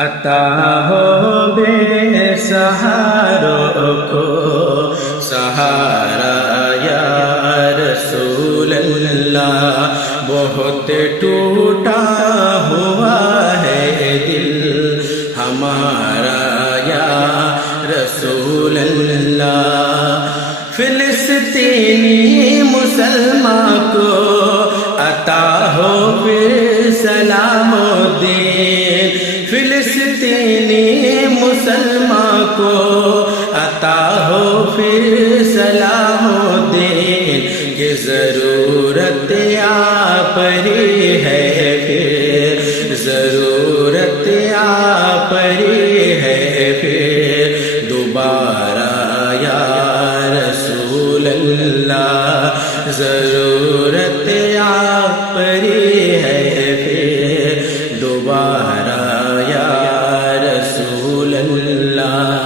عطا ہو بے سہاروں کو سہارا یا رسول اللہ، بہت ٹوٹا ہوا ہے دل ہمارا یا رسول اللہ۔ فلسطینی مسلمان کو عطا ہو پھر سلام الدین، فلسطینی مسلمان کو عطا ہو پھر سلام الدین، کہ ضرورت آپ ہی ہے پھر، ضرورت آپ ہی ہے پھر دوبارہ یا رسول اللہ، ضرورت آپ ہی ہے پھر دوبارہ یا رسول اللہ۔